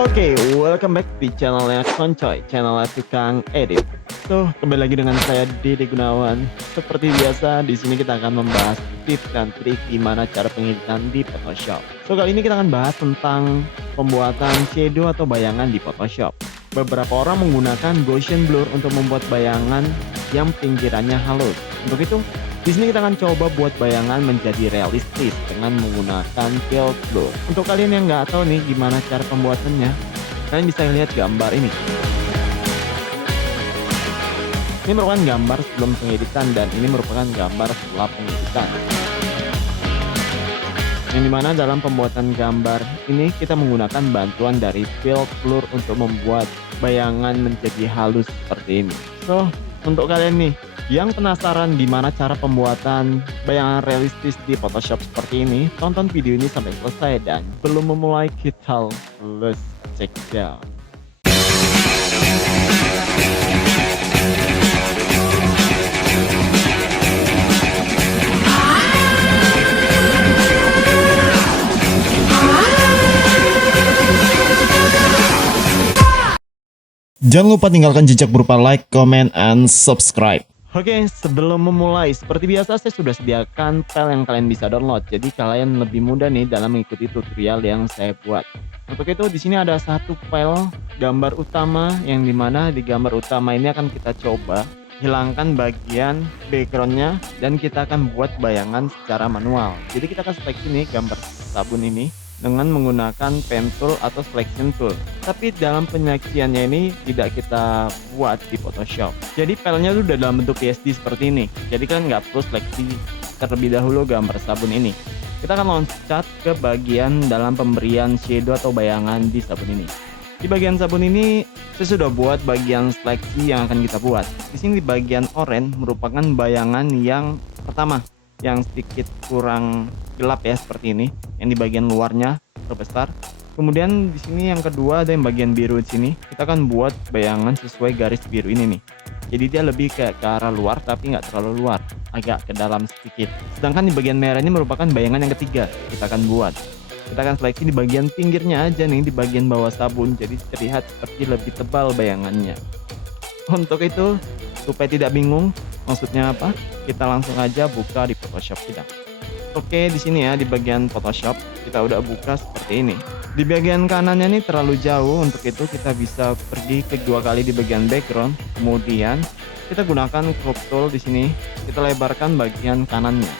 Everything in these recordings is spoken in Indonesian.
Oke, welcome back di channelnya Koncoy, channelnya tukang edit. Kembali lagi dengan saya Dede Gunawan. Seperti biasa, di sini kita akan membahas tips dan trik gimana cara pengeditan di Photoshop. Kali ini kita akan bahas tentang pembuatan shadow atau bayangan di Photoshop. Beberapa orang menggunakan Gaussian blur untuk membuat bayangan yang pinggirannya halus. Untuk itu, di sini kita akan coba buat bayangan menjadi realistis dengan menggunakan field blur. Untuk kalian yang nggak tahu nih gimana cara pembuatannya, kalian bisa lihat gambar ini. Ini merupakan gambar sebelum pengeditan dan ini merupakan gambar setelah pengeditan. Yang dimana dalam pembuatan gambar ini kita menggunakan bantuan dari field blur untuk membuat bayangan menjadi halus seperti ini. Untuk kalian nih yang penasaran gimana cara pembuatan bayangan realistis di Photoshop seperti ini, tonton video ini sampai selesai dan belum memulai kita let's check it out. Jangan lupa tinggalkan jejak berupa like, comment, and subscribe. Oke, sebelum memulai, seperti biasa saya sudah sediakan file yang kalian bisa download. Jadi kalian lebih mudah nih dalam mengikuti tutorial yang saya buat. Untuk itu di sini ada satu file gambar utama yang dimana di gambar utama ini akan kita coba hilangkan bagian backgroundnya dan kita akan buat bayangan secara manual. Jadi kita akan seleksi nih gambar sabun ini dengan menggunakan pen tool atau selection tool. Tapi dalam penyajiannya ini tidak kita buat di Photoshop. Jadi filenya itu udah dalam bentuk PSD seperti ini. Jadi kan nggak perlu seleksi terlebih dahulu gambar sabun ini. Kita akan loncat ke bagian dalam pemberian shadow atau bayangan di sabun ini. Di bagian sabun ini saya sudah buat bagian seleksi yang akan kita buat. Di sini di bagian oranye merupakan bayangan yang pertama, yang sedikit kurang gelap ya seperti ini, yang di bagian luarnya terbesar. Kemudian di sini yang kedua ada yang bagian biru di sini. Kita akan buat bayangan sesuai garis biru ini nih. Jadi dia lebih ke arah luar tapi nggak terlalu luar, agak ke dalam sedikit. Sedangkan di bagian merah ini merupakan bayangan yang ketiga kita akan buat. Kita akan seleksi di bagian pinggirnya aja nih, di bagian bawah sabun, jadi terlihat seperti lebih tebal bayangannya. Untuk itu supaya tidak bingung maksudnya apa, kita langsung aja buka di Photoshop kita. Oke, di sini ya di bagian Photoshop kita udah buka seperti ini. Di bagian kanannya nih terlalu jauh, untuk itu kita bisa pergi ke dua kali di bagian background. Kemudian kita gunakan crop tool di sini, kita lebarkan bagian kanannya.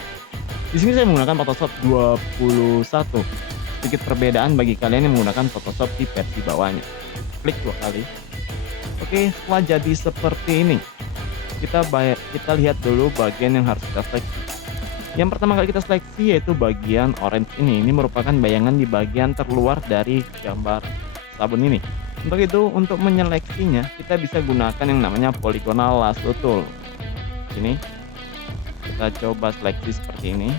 Di sini saya menggunakan Photoshop 21. Sedikit perbedaan bagi kalian yang menggunakan Photoshop di versi bawahnya. Klik dua kali. Oke, setelah jadi seperti ini, kita lihat dulu bagian yang harus kita seleksi. Yang pertama kali kita seleksi yaitu bagian orange ini. Ini merupakan bayangan di bagian terluar dari gambar sabun ini. Untuk itu, untuk menyeleksinya kita bisa gunakan yang namanya polygonal lasso tool. Sini kita coba seleksi seperti ini.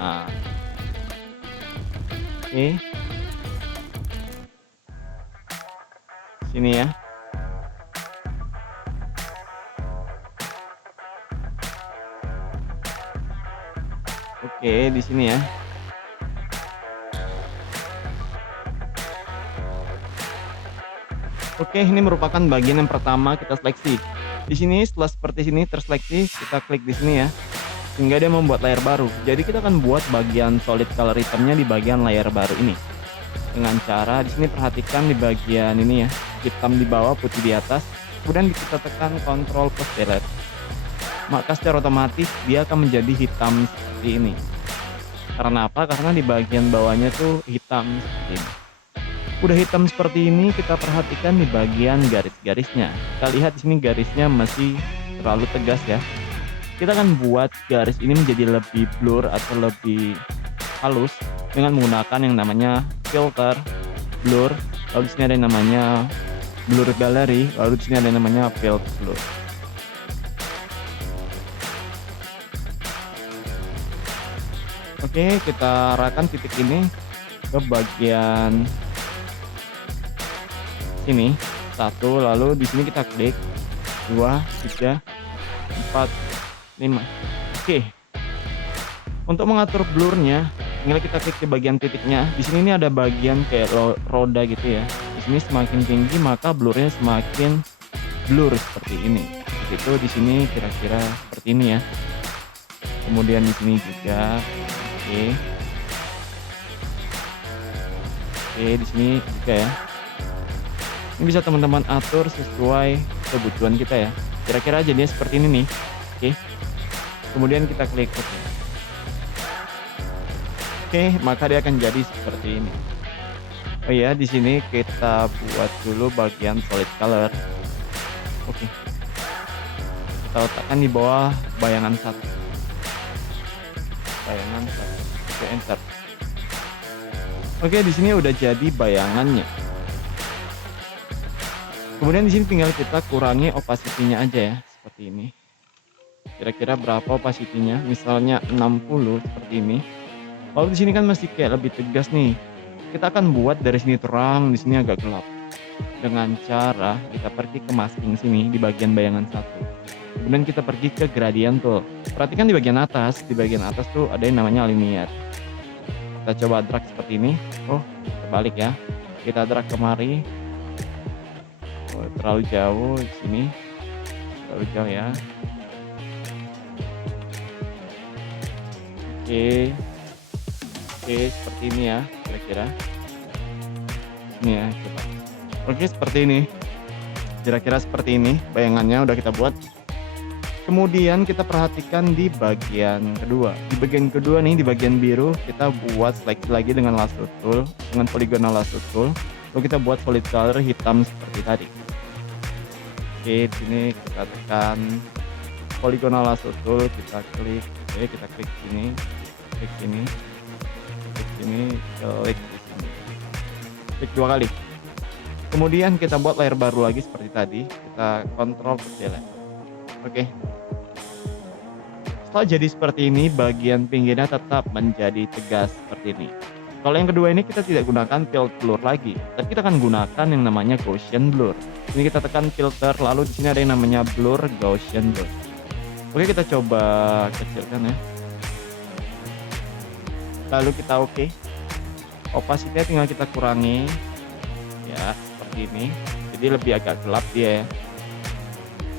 Nah, oke, sini ya. Oke, di sini ya. Oke, ini merupakan bagian yang pertama kita seleksi. Di sini setelah seperti ini terseleksi, kita klik di sini ya. Sehingga dia membuat layer baru. Jadi kita akan buat bagian solid color hitamnya di bagian layer baru ini. Dengan cara di sini perhatikan di bagian ini ya, hitam di bawah, putih di atas. Kemudian kita tekan Ctrl plus delete. Maka secara otomatis dia akan menjadi hitam seperti ini. Karena apa? Karena di bagian bawahnya tuh hitam seperti ini. Udah hitam seperti ini, kita perhatikan di bagian garis-garisnya. Kita lihat di sini garisnya masih terlalu tegas ya. Kita akan buat garis ini menjadi lebih blur atau lebih halus dengan menggunakan yang namanya filter, blur, lalu di sini ada yang namanya blur gallery, lalu di sini ada yang namanya field blur. Oke, kita arahkan titik ini ke bagian sini. Satu, lalu di sini kita klik 2, 3, 4, 5. Oke. Untuk mengatur blurnya, tinggal kita klik di bagian titiknya. Di sini ini ada bagian kayak roda gitu ya. Di sini semakin tinggi maka blurnya semakin blur seperti ini. Begitu di sini kira-kira seperti ini ya. Kemudian di sini juga, oke. Oke, di sini juga ya. Ini bisa teman-teman atur sesuai kebutuhan kita ya. Kira-kira jadinya seperti ini nih. Oke. Kemudian kita klik OK. Oke, maka dia akan jadi seperti ini. Oh iya, di sini kita buat dulu bagian solid color. Oke. Kita letakkan di bawah bayangan 1. Bayangan 1. Oke, enter. Oke, di sini udah jadi bayangannya. Kemudian di sini tinggal kita kurangi opacity-nya aja ya, seperti ini. Kira-kira berapa opacity-nya? Misalnya 60 seperti ini. Lalu di sini kan masih kayak lebih tegas nih. Kita akan buat dari sini terang, di sini agak gelap. Dengan cara kita pergi ke masking sini di bagian bayangan 1. Kemudian kita pergi ke gradient tool. Perhatikan di bagian atas tuh ada yang namanya linear. Kita coba drag seperti ini. Oh, terbalik ya. Kita drag kemari. Oh, terlalu jauh di sini. Terlalu jauh ya. Oke. Oke, seperti ini ya, kira-kira. Ini ya, coba. Oke, seperti ini. Kira-kira seperti ini, bayangannya udah kita buat. Kemudian kita perhatikan di bagian kedua. Di bagian kedua nih, di bagian biru, kita buat seleksi lagi dengan lasso tool, dengan polygonal lasso tool. Lalu kita buat solid color hitam seperti tadi. Oke, di sini kita tekan polygonal lasso tool, kita klik. Oke, kita klik sini, klik sini. Ini klik di sini, klik 2 kali. Kemudian kita buat layer baru lagi seperti tadi, kita kontrol delete. Oke. Setelah jadi seperti ini, bagian pinggirnya tetap menjadi tegas seperti ini. Kalau yang kedua ini kita tidak gunakan filter blur lagi, tapi kita akan gunakan yang namanya Gaussian blur. Ini kita tekan filter, lalu di sini ada yang namanya blur Gaussian blur. Oke, kita coba kecilkan ya. Lalu kita oke. Opacity-nya tinggal kita kurangi ya, seperti ini. Jadi lebih agak gelap dia ya.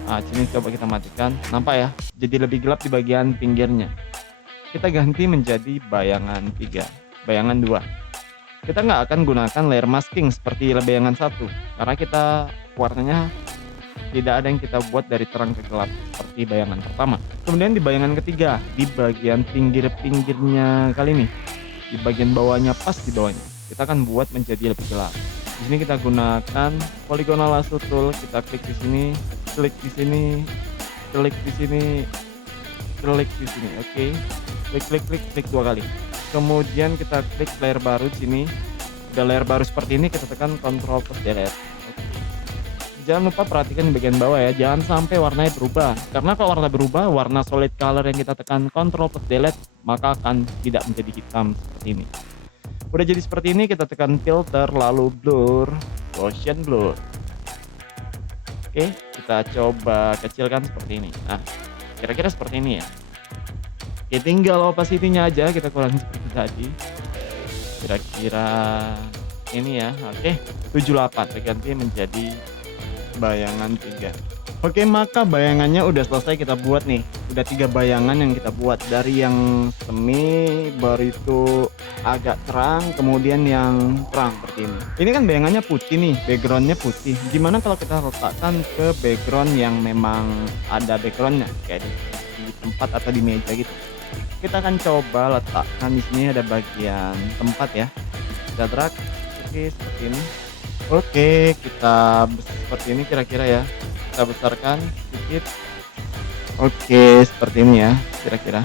Nah, sini coba kita matikan. Nampak ya? Jadi lebih gelap di bagian pinggirnya. Kita ganti menjadi bayangan 3, bayangan 2. Kita nggak akan gunakan layer masking seperti bayangan 1 karena kita warnanya tidak ada yang kita buat dari terang ke gelap seperti bayangan pertama. Kemudian di bayangan ketiga, di bagian pinggir-pinggirnya kali ini, di bagian bawahnya, pas di bawahnya, kita akan buat menjadi lebih gelap. Di sini kita gunakan polygonal lasso tool, kita klik di sini, klik di sini, klik di sini, klik di sini. Oke. Klik 2 kali. Kemudian kita klik layer baru di sini. Udah layer baru seperti ini, kita tekan Ctrl plus delete. Jangan lupa perhatikan di bagian bawah ya, jangan sampai warnanya berubah. Karena kalau warna berubah, warna solid color yang kita tekan Ctrl plus delete, maka akan tidak menjadi hitam seperti ini. Udah jadi seperti ini, kita tekan filter, lalu blur, Gaussian blur. Oke, kita coba kecilkan seperti ini. Nah, kira-kira seperti ini ya. Oke, tinggal opacity-nya aja kita kurangi seperti tadi. Kira-kira ini ya. Oke, 78 terganti menjadi bayangan 3. Oke, maka bayangannya udah selesai kita buat nih. Udah 3 bayangan yang kita buat, dari yang semi, baru itu agak terang, kemudian yang terang seperti ini. Ini kan bayangannya putih nih, backgroundnya putih. Gimana kalau kita letakkan ke background yang memang ada backgroundnya, kayak di tempat atau di meja gitu. Kita akan coba letakkan di sini, ada bagian tempat ya. Kita drag, oke seperti ini. Oke, kita seperti ini kira-kira ya. Kita besarkan sedikit. Oke, seperti ini ya, kira-kira.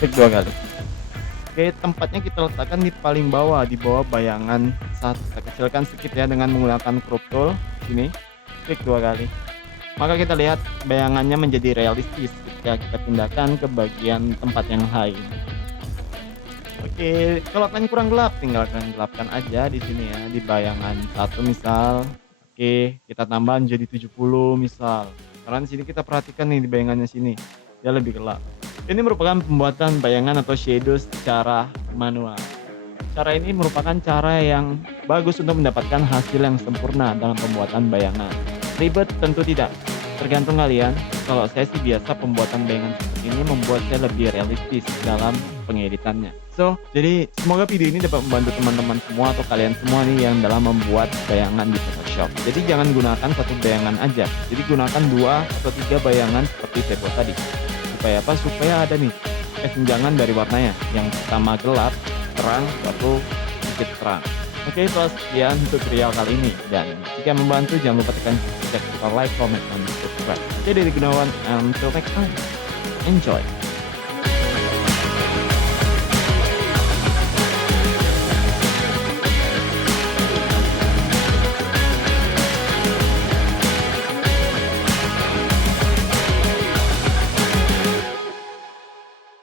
Klik 2 kali. Oke, tempatnya kita letakkan di paling bawah, di bawah bayangan 1. Kita kecilkan sedikit ya dengan menggunakan crop tool. Sini, klik 2 kali. Maka kita lihat bayangannya menjadi realistis ketika kita pindahkan ke bagian tempat yang lain. Oke, kalau kalian kurang gelap, tinggal kalian gelapkan aja di sini ya, di bayangan 1 misal. Oke, kita tambah menjadi 70 misal. Karena di sini kita perhatikan nih di bayangannya sini, dia lebih gelap. Ini merupakan pembuatan bayangan atau shadow secara manual. Cara ini merupakan cara yang bagus untuk mendapatkan hasil yang sempurna dalam pembuatan bayangan. Ribet tentu tidak, tergantung kalian. Kalau saya sih biasa pembuatan bayangan seperti ini membuat saya lebih realistis dalam pengeditannya. So, jadi semoga video ini dapat membantu teman-teman semua atau kalian semua nih yang dalam membuat bayangan di Photoshop. Jadi jangan gunakan satu bayangan aja. Jadi gunakan 2 atau 3 bayangan seperti saya buat tadi. Supaya apa? Supaya ada nih kesenjangan dari warnanya. Yang pertama gelap, terang, baru sedikit terang. Oke, itu sekian tutorial kali ini. Dan jika membantu, jangan lupa tekan like, comment, dan subscribe. Oke, dari Gunawan, until next time. Enjoy!